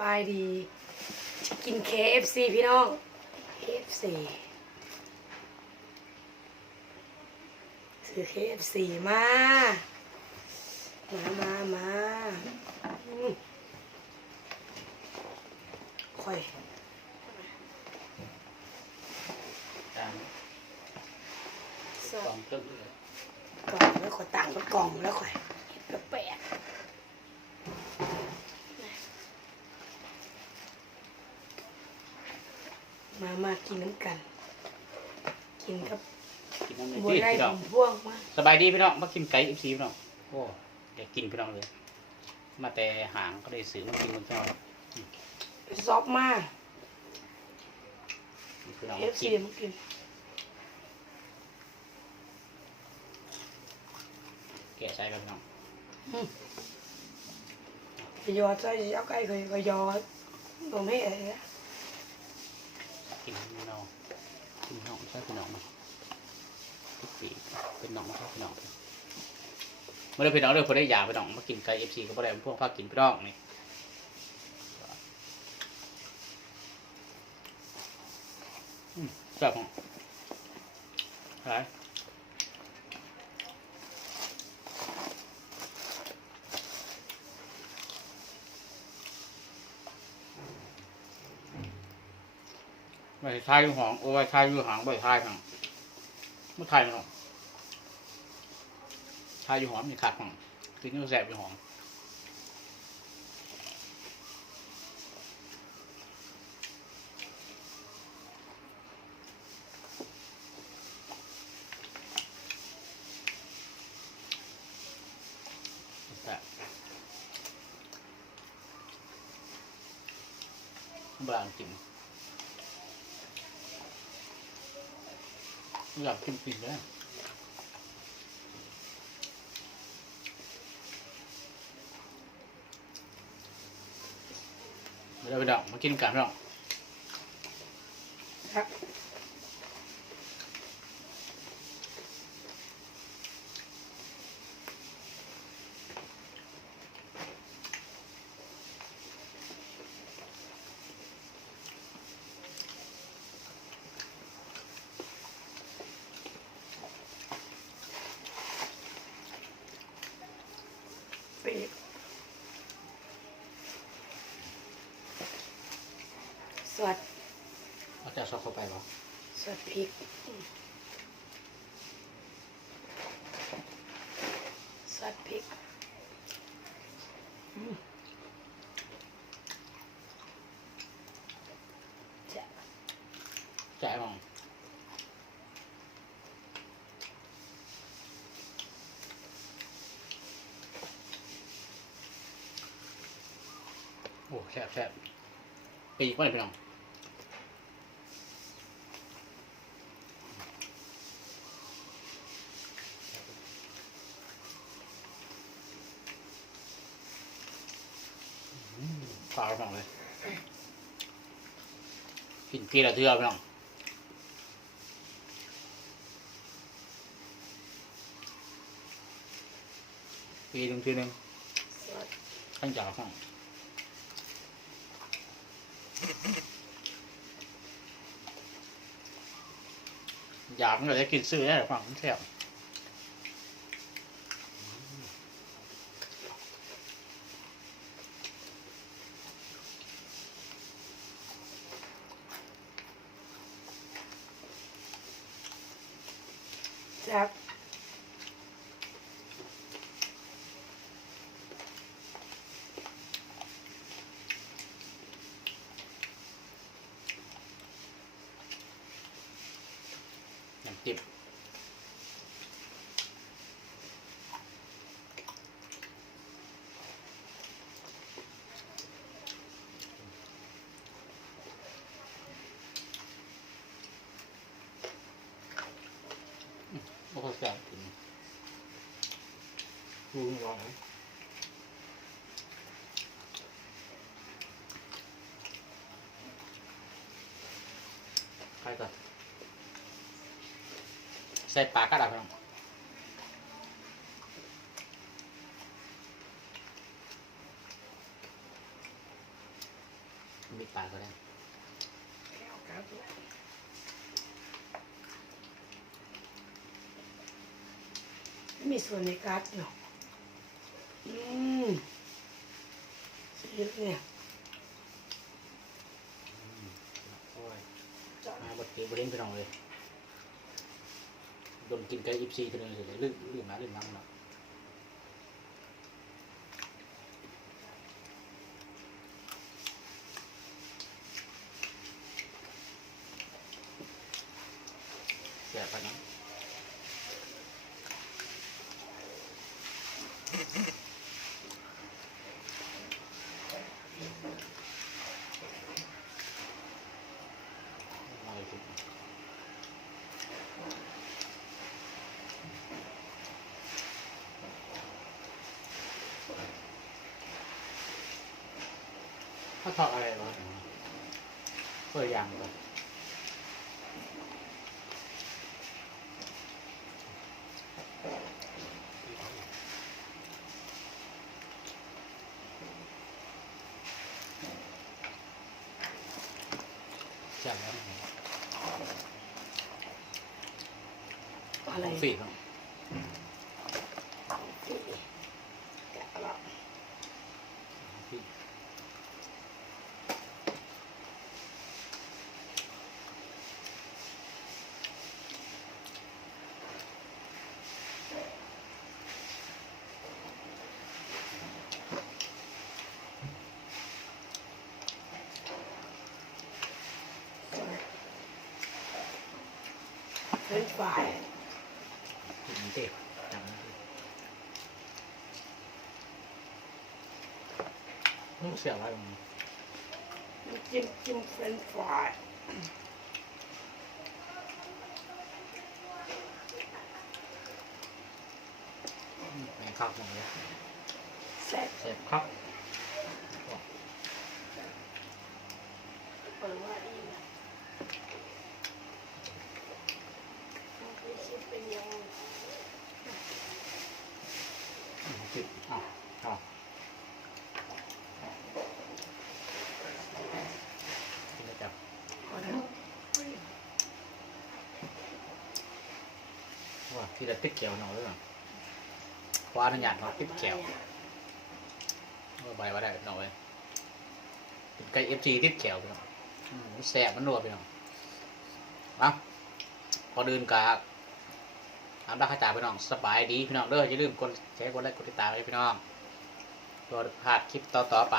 บายดีจะกิน KFC พี่น้อง KFC ซื้อ KFC มาค่อยสด กล่องตึ้งเลย กล่องแล้วค่อยต่างกับกล่องแล้วค่อยเห็ดแปลกมากินน้ำกัน กินกับ กินน้ำใน บัว ที่ ไร่ พี่น้อง ผมพ่วงมา สบายดีพี่น้องมากินไก่อีกทีพี่น้องโอ้อยากกินพี่น้องเลยมาแต่หางก็ได้ซื้อมากินกันพี่น้อง ซอฟมาก พี่น้อง KFC กิน มากิน แกะใส่กันพี่น้อง ยอดใส่เอาไก่เคยยอดตัวไม่อะไรนะ กินพี่น้องกินพี่น้องใช่พี่น้องมาทุกปีเป็นน้องใช่พี่น้องมาเลยพี่น้องเลยพอได้ยาพี่น้องมากินไก่ FC ก็พอได้พวกพากินพี่น้องนี่จับของอะไรใบชายอยู่หองโอ้ใบชายอยู่หางใบชายหางไม่ไทยมันหรอกชายอยู่หอมมีขาดหองกินก็แสบอยู่หองบางจริงอยากกินปิ่นเลยเดี๋ยวไปดอกมากินกันพี่น้อง ครับปีกสวัสด เอาจะซอกเข้าไปบ่ สวัสดพริกสวัสดพริกจะ แจ่มองโอ้แซ่บแซ่บปีกว่าเลยพี่น้องปลาพี่น้องเลยกินกี่ละเทื่อพี่น้องปีหนึ่งทีหนึ่ง สวัสด ขั้นจากห้องอยากมันก็จะกินซื้อได้หรือเปล่ามันแซ่บครับ น้ำจิ้มโอ้โหแซ่บจริงดูมันร้อนนะใครก่อนใส่ปลากระดาษไปลง มีปลาก็ได้ แล้วครับไม่มีส่วนในการ์ดหรอกชีสเนี่ย โอ้ยมาบดเกลือเล่นไปหน่อยเลยโดนกินไก่อิฟซีตัวนึงเลยลื่นมาลื่นน้ำเนาะเสียไปเนาะเขาทอดอะไรวะเพื่อย่างก่อนแซ่บแล้ว อะไร ฝีครับ แกะแล้ว ฝี เฟรนช์ฟราย ถึงเด็กจังต้องเสียอะไรบ้าง น้ำจิ้มเฟรนช์ฟราย แมงครับหมดเลย แซ่บ เสร็จครับ เปิดว่าดีนะมันคือชิปเป็นยัง จิบกินแล้วจับ พอแล้ว ว่าที่จะติ๊กเกียวหน่อยด้วยมั้งคว้าหนึ่งอย่างเราติ๊กเกียวว่าใบว่าได้หน่อยเป็นไก่เอฟซีติ๊กเกียวไปหน่อยแสบมันนัวไปหน่อยเอาพอเดินกาทำได้ข้าจ่าพี่น้องสบายดีพี่น้องเด้ออย่าลืมกดแชร์กดไลค์กดติดตามให้พี่น้องตัวพลาดคลิปต่อไป